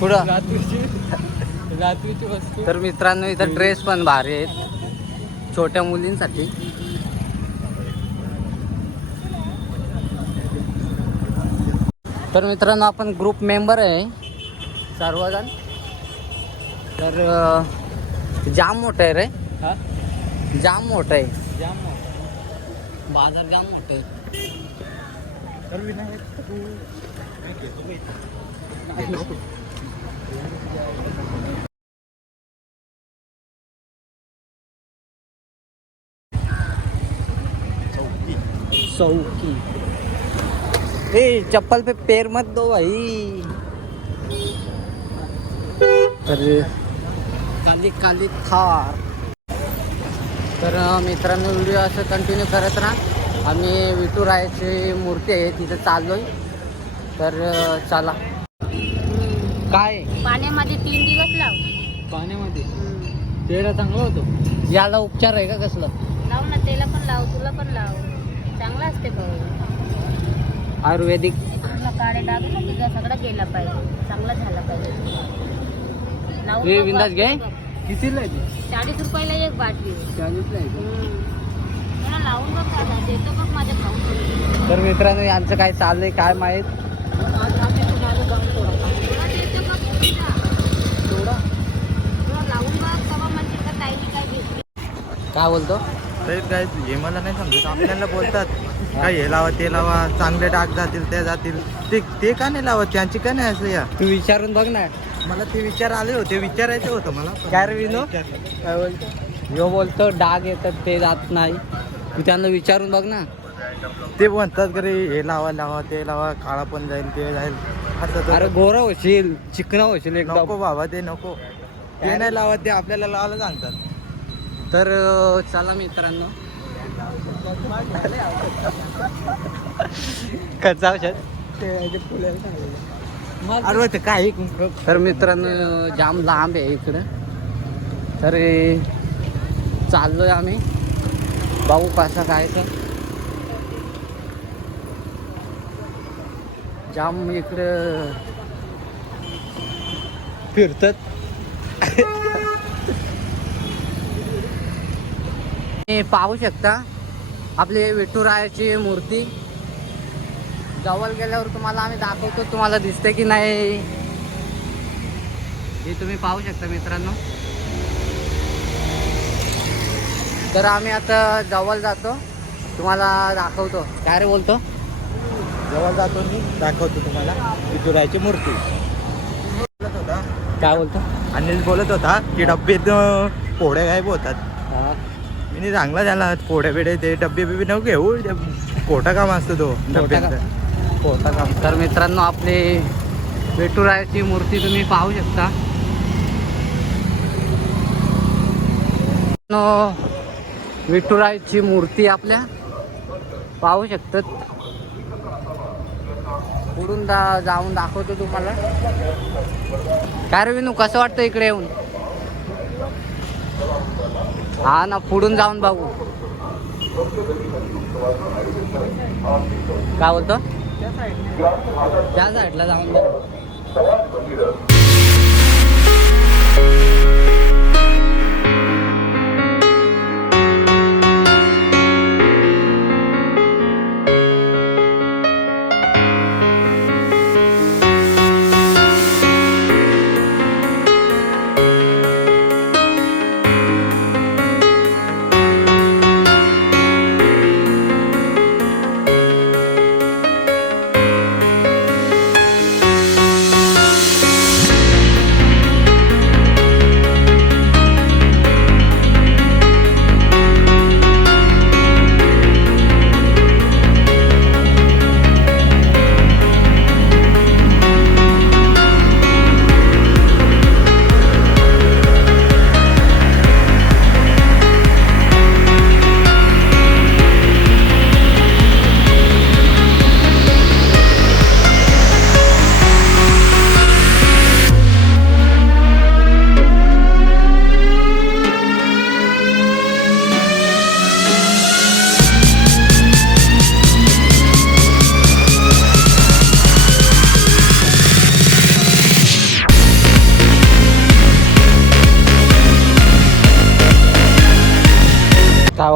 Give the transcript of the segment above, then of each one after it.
कुठं? रात्रीची रात्रीची वस्तू. तर मित्रांनो इथं ड्रेस पण भारी आहेत. छोट्या मुलींसाठी. तर मित्रांनो आपण ग्रुप मेंबर आहे. सर्वजण. तर जाम मोठं आहे रे. हा? जाम मोठं आहे. जाम बाजार जाम मोठं आहे. तर विनायक तू चौकी. ए चप्पल पे पैर मत दो भाई. तर काली काली थार. तर मित्रांनो व्हिडिओ असं कंटिन्यू करत राहा. आम्ही विटू रायाची मूर्ती आहे तिथं चाललोय. तर चला. काय? पाण्यामध्ये तीन दिवस लाव. पाण्यामध्ये? तेरा चांगला होतो. याला उपचार आहे का कसलं? लाव ना त्याला पण लाव तुला पण लाव. चांगला असते भाऊ आयुर्वेदिक. काळे डाग ना तुझा सगळा गेला पाहिजे. चांगला झाला पाहिजे. हे बिंदास घे. कितीला आहे ते? चाळीस रुपयाला एक बाटली. चाळीसला आहे हम्म. मला लावून बघ दादा देतो बघ माझ्या भाऊ तर मित्रांनो यांचं काय चाललंय काय माहीत? ताईने काय बोलतो? काय हे मला नाही समजत. आपल्याला बोलतात. काय हे लावा ते लावा चांगले डाग जातील ते जातील. ते ते का नाही लावत? त्यांची का नाही असं या? तू विचारून बघ ना. मला ते विचार आले होते विचारायचं होतं मला. काय रे विनो? विचारलं. काय बोलतो? यो बोलतो डाग येतात ते जात नाही. तू त्यांना विचारून बघ ना. ते म्हणतात करे हे लावा लावा ते लावा काळा पण जाईल ते जाईल. असं तर अरे गोरा होशील चिकना होशील नको एकदम बाबा ते नको. ते नाही लावत ते आपल्याला लावायला सांगतात. तर अं, चला मित्रांनो. कच्चा औषध अरे ते काय तर मित्रांनो जाम लांब आहे इकडं. तर चाललोय आम्ही. बघू कसं काय तर जाम इकडं फिरतात. पाहू शकता आपली विठुरायाची मूर्ती. जवळ गेल्यावर तुम्हाला आम्ही दाखवतो तुम्हाला दिसते की नाही. हे तुम्ही पाहू शकता मित्रांनो. तर आम्ही आता जवळ जातो तुम्हाला दाखवतो. काय रे बोलतो? जवळ जातो मी दाखवतो तुम्हाला विठुरायाची मूर्ती. बोलत होता. काय बोलतो? अनिल बोलत होता की डब्बेत अं, पोळ्या गायब होतात. मी चांगला झाला. पोड्या बिड्या ते डब्बे बिबे नको घेऊ. खोटा काम असतो तो डब्याचा खोटा काम. तर मित्रांनो आपले विठुरायाची मूर्ती तुम्ही पाहू शकता. नो, विठुरायाची मूर्ती आपल्या पाहू शकतात. पुढून दा जाऊन दाखवतो तुम्हाला. काय रे विनू कसं वाटतं इकडे येऊन? हा ना पुढून जाऊन बघू. काय बोलतो? त्या साईडला जाऊन बघू.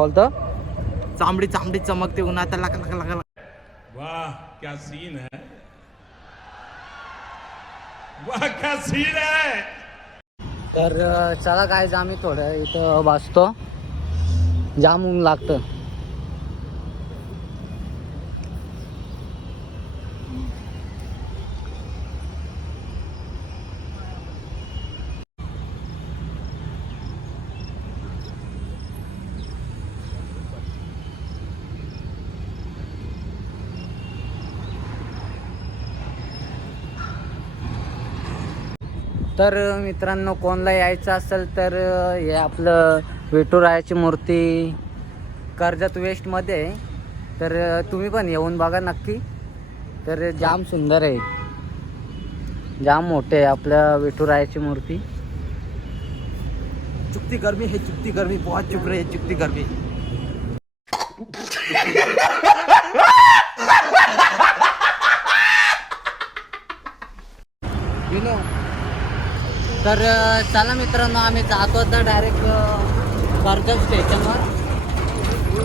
काय बोलतो चांबडी चांबडी चमकते उन्हात लका लका लका. वाह क्या सीन है. वाह क्या सीन है. तर चला काय आम्ही थोडं इथं बसतो जाम ऊन लागतं. तर मित्रांनो कोणला यायचं असेल तर हे आपलं विठुरायाची मूर्ती कर्जत वेस्टमध्ये आहे. तर तुम्ही पण येऊन बघा नक्की. तर जाम सुंदर आहे. जाम मोठे आहे आपल्या विठुरायाची मूर्ती. चुकती गर्मी हे चुकती गर्मी बहुत चुप रही है चुकती गर्मी विनो तर चला मित्रांनो आम्ही जातो आता डायरेक्ट कर्जत स्टेशनवर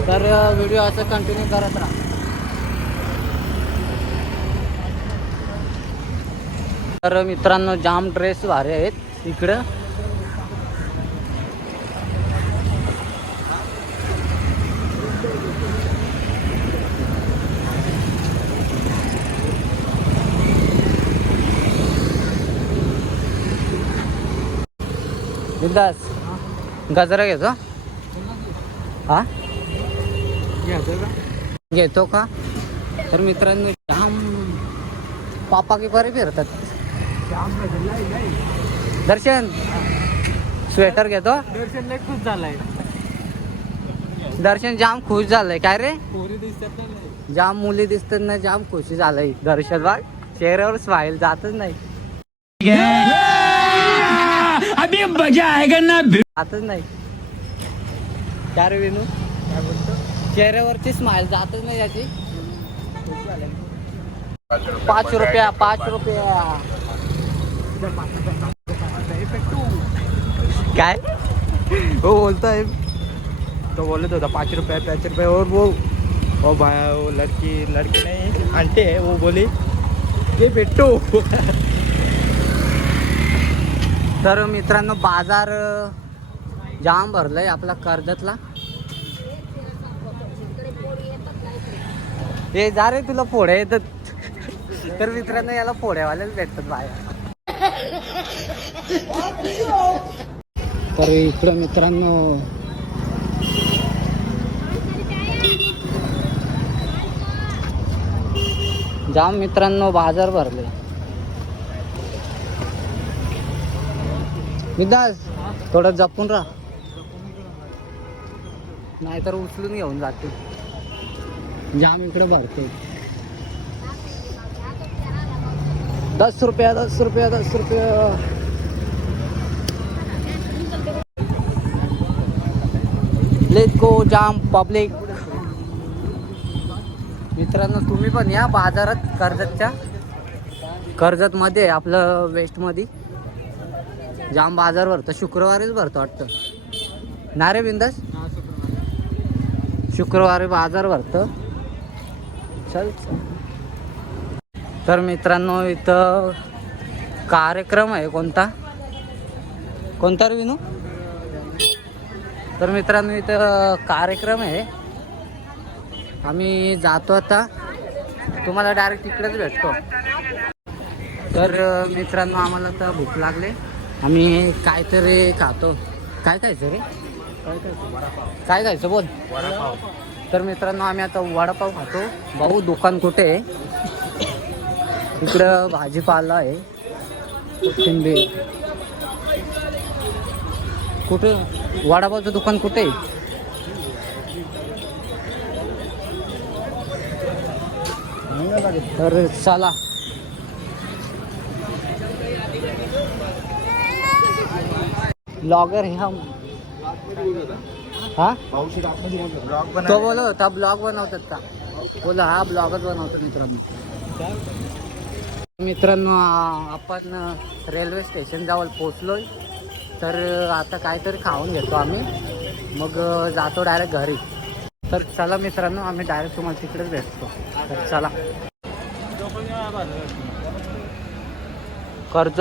तर व्हिडिओ असं कंटिन्यू करत राहा. तर मित्रांनो जाम ड्रेस भारी आहेत इकडं. विद्यास गजरा घेतो. हा? घेतो का? तर मित्रांनो जाम. पापा की बरे फिरतात. दर्शन. स्वेटर घेतो. दर्शन लय खुश झालाय दर्शन जाम खुश झालंय. काय रे? जाम मुली दिसतात ना जाम खुशी झालंय. दर्शन बाग चेहऱ्यावर स्माईल जातच नाही. अभी मजा आएगा ना जातच नाही. काय रे विनू? काय बोलतो? चेहऱ्यावरची स्माईल जातच नाही याची. पाच रुपया पाच रुपया. काय? वो बोलता है तो बोले तो था पाँच रुपए पाँच रुपए और वो वो भाई वो लड़की लड़की नहीं आंटी है वो बोली ये बेटू. तर मित्रांनो बाजार जाम भरलाय आपला कर्जतला. हे जा रे तुला फोड्या येतात. तर मित्रांनो याला फोड्यावाल्याच भेटतात बाहेर. तर इकडं मित्रांनो जाम मित्रांनो बाजार भरले विदास थोडं जपून राहा. नाहीतर उचलून घेऊन जाते. जाम इकडे भरते दस रुपया दस रुपया दस रुपया. लेट गो जाम पब्लिक मित्रांनो तुम्ही पण या बाजारात कर्जतच्या. कर्जतमध्ये आपलं वेस्टमध्ये जाम बाजार भरतो. शुक्रवारीच भरतो वाटतं. ना रे बिंदास? शुक्रवारी बाजार भरतो. चल. चल. तर मित्रांनो इथं कार्यक्रम आहे कोणता? कोणता रे विनू? तर मित्रांनो इथं कार्यक्रम आहे. आम्ही जातो आता. तुम्हाला डायरेक्ट तिकडेच भेटतो. तर मित्रांनो आम्हाला तर भूक लागले. आम्ही काहीतरी खातो. काय खायचं रे? काय खायचं बोल. तर मित्रांनो आम्ही आता वडापाव खातो. भाऊ दुकान कुठे आहे? इकडं भाजीपाला आहे. कोथिंबीर. कुठे? वडापावचं दुकान कुठे आहे? तर चला. ब्लॉगर है हम. हा? तो बोलत होता ब्लॉग बनवतात का? बोला हा ब्लॉगच बनवतो मित्रांनो. मित्रांनो आपण रेल्वे स्टेशन जवळ पोचलोय तर आता काहीतरी खाऊन घेतो आम्ही. मग जातो डायरेक्ट घरी. तर चला मित्रांनो आम्ही डायरेक्ट तुम्हाला तिकडेच भेटतो. तर चला. कर्ज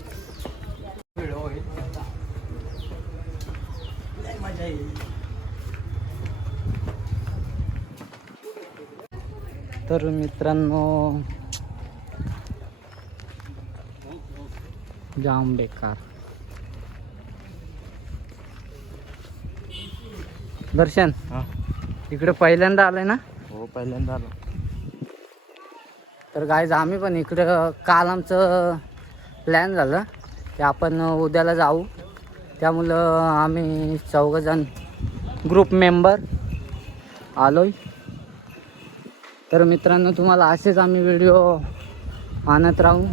तर मित्रांनो जाम बेकार दर्शन इकडे पहिल्यांदा आलंय ना? हो पहिल्यांदा आलो. तर गायज आम्ही पण इकडं काल आमचं प्लॅन झालं की आपण उद्याला जाऊ. त्यामुळं आम्ही चौघजण ग्रुप मेंबर आलोय. तर मित्रांनो तुम्हाला असेच आम्ही व्हिडिओ आणत राहू.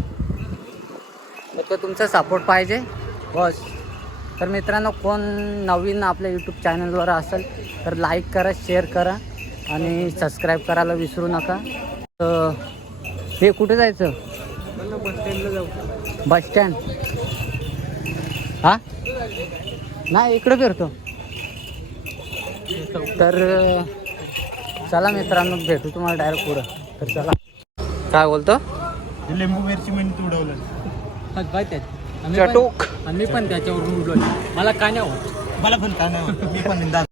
तर तुमचा सपोर्ट पाहिजे. बस. तर मित्रांनो कोण नवीन आपल्या यूट्यूब चॅनलवर असेल तर लाईक करा शेअर करा आणि सबस्क्राईब करायला विसरू नका. तर हे कुठे जायचं? बस स्टँड हा? नाही इकडे फिरतो. तर चला मित्रांनो भेटू तुम्हाला डायरेक्ट पुढं. तर चला. काय बोलतो? लिंबू मिरची मिनिट उडवलं. चटूक आणि मी पण त्याच्यावरून उडलो मला काय नाही होत. मला पण काय नाही मी पण निंदा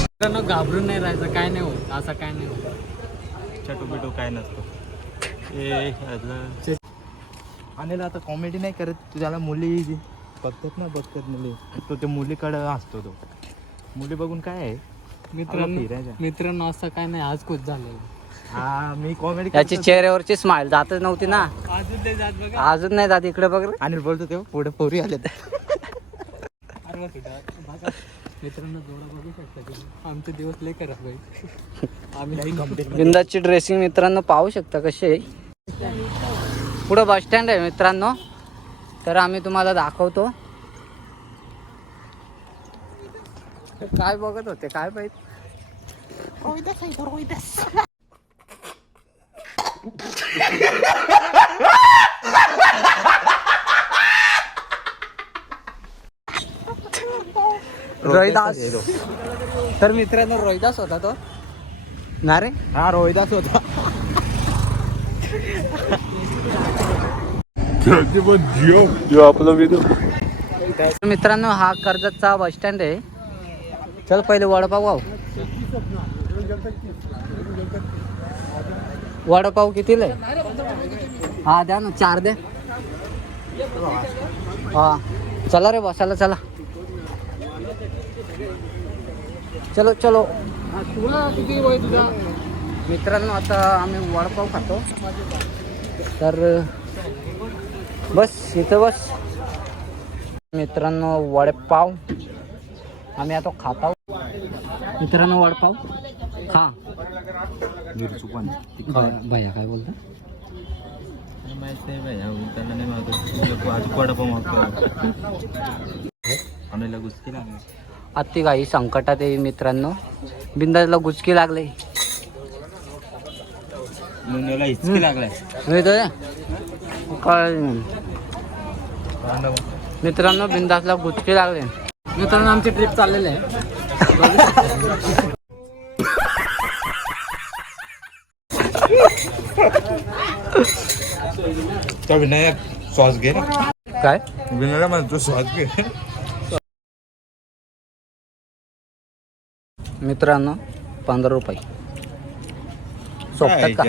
मित्रांनो घाबरून नाही राहायचं. काय नाही होत. असं काय नाही होत. चटू बिटू काय नसतो. ए आणि आता कॉमेडी नाही करत. तू त्याला मुली बघतात ना बघतात मुली तो ते मुलीकडे असतो तो. मुली बघून काय आहे? मित्रांनो फिरायचं. मित्रांनो असं काय नाही आज कुछ झालं हा मी कॉमेडी याची चेहऱ्यावरची स्माइल जातच नव्हती ना. अजून नाही जात बघा. अजून नाही जात इकडे बघ. रे. आणि बोलतो तेव्हा पुढे पोरी आले अरे वा तुझा. बघा. मित्रांनो जोडा बघू शकता तुम्ही. आमचे दिवस लय खराब आहे आम्ही बिंदाची ड्रेसिंग मित्रांनो पाहू शकता कशी आहे. पुढं बस स्टँड आहे मित्रांनो. तर आम्ही तुम्हाला दाखवतो. काय बघत होते काय पाहिजे रोहिदास तर मित्रांनो रोहिदास होता तो. ना रे? हा रोहिदास होता. तर मित्रांनो हा कर्जतचा बस स्टँड आहे. चल पहिले वडापाव खाऊ. वडापाव कितीला आहे हा द्या ना चार दे. हा. चला रे बसायला चला. चलो चलो. मित्रांनो आता आम्ही वडापाव खातो. तर बस इथं बस. मित्रांनो वडपाव. आम्ही आता खात आहोत. मित्रांनो वडपाव. खा. भैया काय बोलता? माहीत नाही भैया त्यांना नाही मागतो. आज वडापाव मागतो आम्हाला गुस्ती लागली. अति काही संकटात आहे मित्रांनो. बिंदाला गुचकी लागले. हिचकी लागलाय. काय? मित्रांनो बिंदासला गुचकी लागले. मित्रांनो आमची ट्रिप चाललेली आहे. त्या विनायक सॉस घे. काय? विनायक म्हणतो सॉस घे. मित्रांनो पंधरा रुपये. सोपतात का?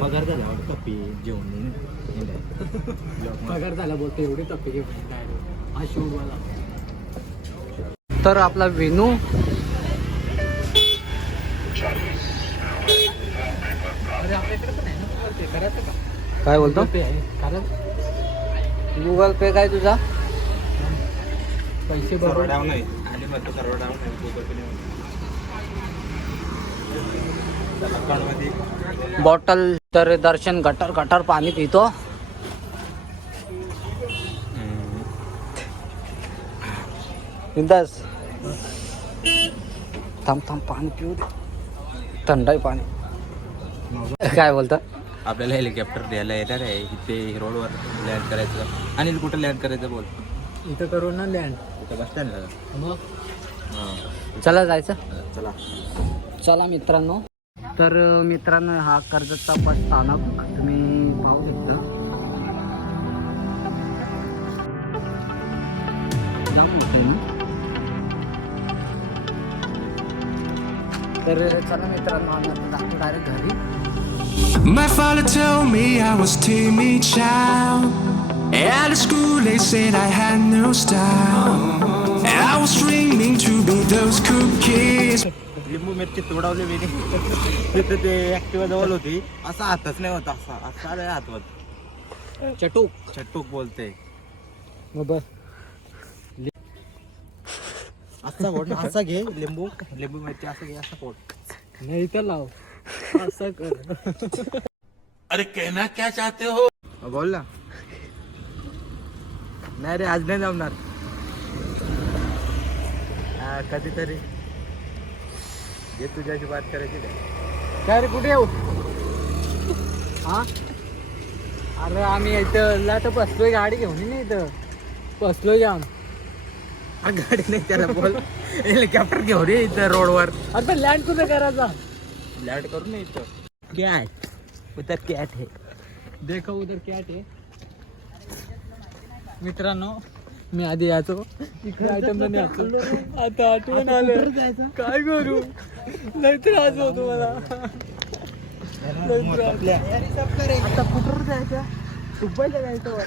पगार झाला वाटतं पी जेवण पगार झाला बोलतो एवढी टप्पे घेऊन हा शिववाला तर आपला विनू. काय बोलतो? पे आहे. कारण गुगल पे काय तुझा? पैसे सर्व भरून डाऊन आहे. आणि म्हणतो सर्व डाऊन आहे. गुगल पे नाही त्याला अकाउंटमध्ये बॉटल तर दर्शन गटर गटर पाणी पितो. बिंदास. थांब थांब पाणी पिऊ दे. थंड आहे पाणी. काय बोलता? आपल्याला हेलिकॉप्टर द्यायला येणार आहे. इथे रोडवर लँड करायचं. आणि कुठं लँड करायचं बोल? इथं करू ना लँड इथं बस स्टँडला चला जायचं. चला. चला मित्रांनो. तर मित्रांनो हा कर्जतचा बस स्थानक तुम्ही पाहू शकता जाम मोठं ना तर चला मित्रांनो डायरेक्ट घरी My father told me I was timid child. At school they said I had no style. I was dreaming to be those cool kids. लिंबू मिरची तोडवली मी. तिथे ते ऍक्टिवा जवळ होती. असा हातच नाही होता असा असा नाही हात होत. चटूक. छट्टूक बोलते. बस. असा ना, असा घे लिंबू. लिंबू मिरची असं घे असा फोड नाही इथं लाव. असं कर. अरे कहना क्या चाहते हो? बोल ना. नाही रे आज नाही जमणार. कधीतरी. हे तुझ्याशी बात करायची काय काय रे कुठे येऊ हा? अरे आम्ही इथं लाट बसलोय गाडी घेऊन ये ना इथं. बसलोय जाम अरे गाडी नाही त्याला बोल. हेलिकॉप्टर घेऊन ये इथं रोडवर. अरे पण लँड कुठे करायचा? लँड करू ना इथं. कॅट उतर कॅट आहे. देखो उधर क्या आहे. मित्रांनो मी आधी यायचो. इकडे आयटमला नाही यायचो आता आठवण आलं. काय करू? लय त्रास होतो मला. आता कुठं जायचं? दुबईला जायचं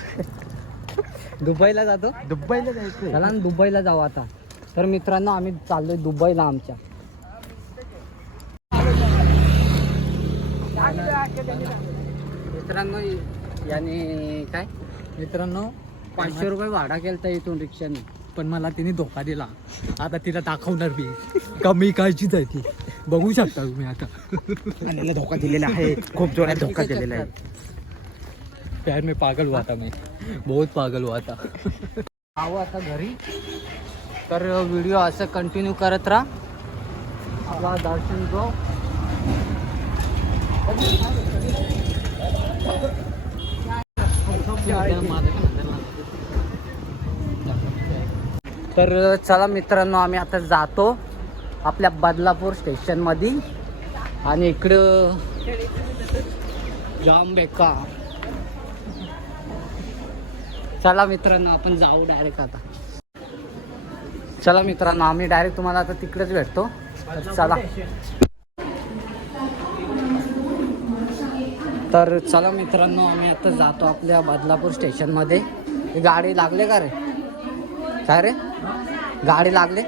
दुबईला जातो? दुबईला जायचं. चला ना दुबईला जाऊ आता. तर मित्रांनो आम्ही चाललोय दुबईला आमच्या. मित्रांनो याने काय? मित्रांनो पाचशे रुपये भाडा केलता इथून रिक्षाने. पण मला तिने धोका दिला. आता तिला दाखवणार मी. कमी काळजीच आहे ती? बघू शकता तुम्ही आता. आणि धोका दिलेला आहे. खूप जोरात धोका दिलेला आहे. प्यार में पागल हुआ था मैं. बहुत पागल हुआ था. आहो आता घरी. तर व्हिडिओ असं कंटिन्यू करत राहा. आपला दर्शन गो तर चला मित्रांनो आम्ही आता जातो आपल्या बदलापूर स्टेशनमध्ये आणि इकडं जाम बेकार. चला मित्रांनो आपण जाऊ डायरेक्ट आता. चला मित्रांनो आम्ही डायरेक्ट तुम्हाला आता तिकडेच भेटतो. तर चला. तर चला मित्रांनो आम्ही आता जातो आपल्या बदलापूर स्टेशनमध्ये गाडी लागले का रे? काय रे? गाडी लागले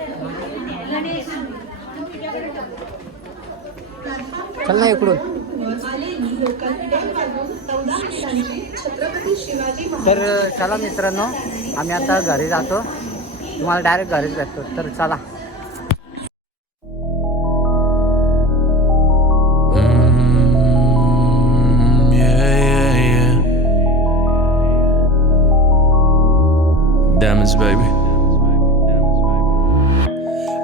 चल ना इकडून तर चला मित्रांनो आम्ही आता घरी जातो तुम्हाला डायरेक्ट घरीच भेटतो तर चला Mm, yeah. Diamonds, baby.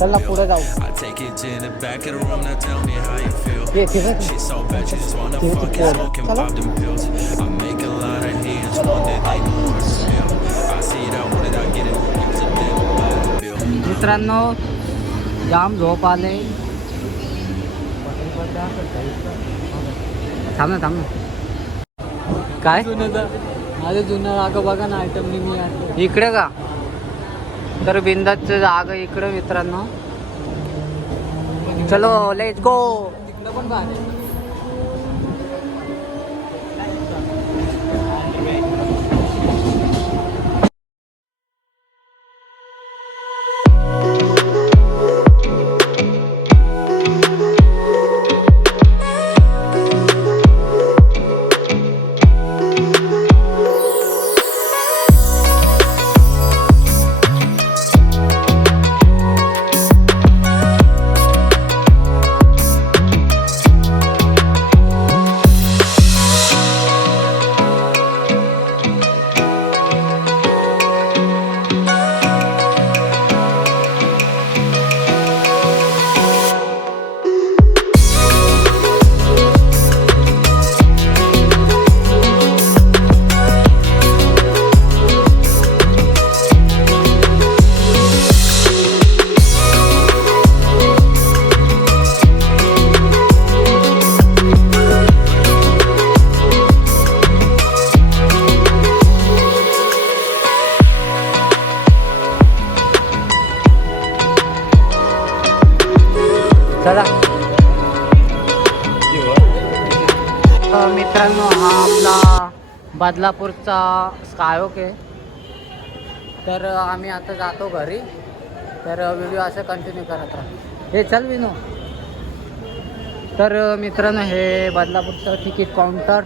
चला पुढे जाऊ मित्रांनो जाम झोप आले. थांब ना थांब ना. काय? माझ्या जुन्या राग बघा ना आयटम निघून इकडे का? तर बिंदाच जागा इकडे मित्रांनो. चलो लेट गो तिकडं पण भारी बदलापूरचा स्कायोक आहे तर आम्ही आता जातो घरी. तर व्हिडिओ असं कंटिन्यू करत राहा. हे चल विनो. तर मित्रांनो हे बदलापूरचं तिकीट काउंटर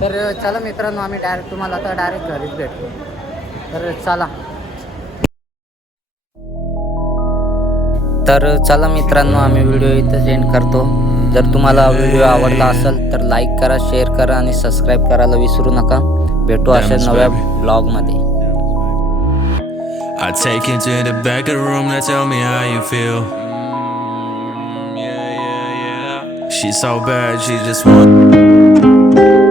तर चला मित्रांनो आम्ही डायरेक्ट तुम्हाला आता डायरेक्ट घरीच भेटतो. तर चला. तर चला मित्रांनो आम्ही व्हिडिओ इथं एंड करतो. जर तुम्हाला व्हिडिओ आवडला असेल तर लाईक करा शेअर करा आणि सबस्क्राईब करायला विसरू नका भेटू अशा नव्या. ब्लॉगमध्ये I take you to the back of the room, now tell me how you feel. Mm, yeah, yeah, yeah. She's so bad, she just want.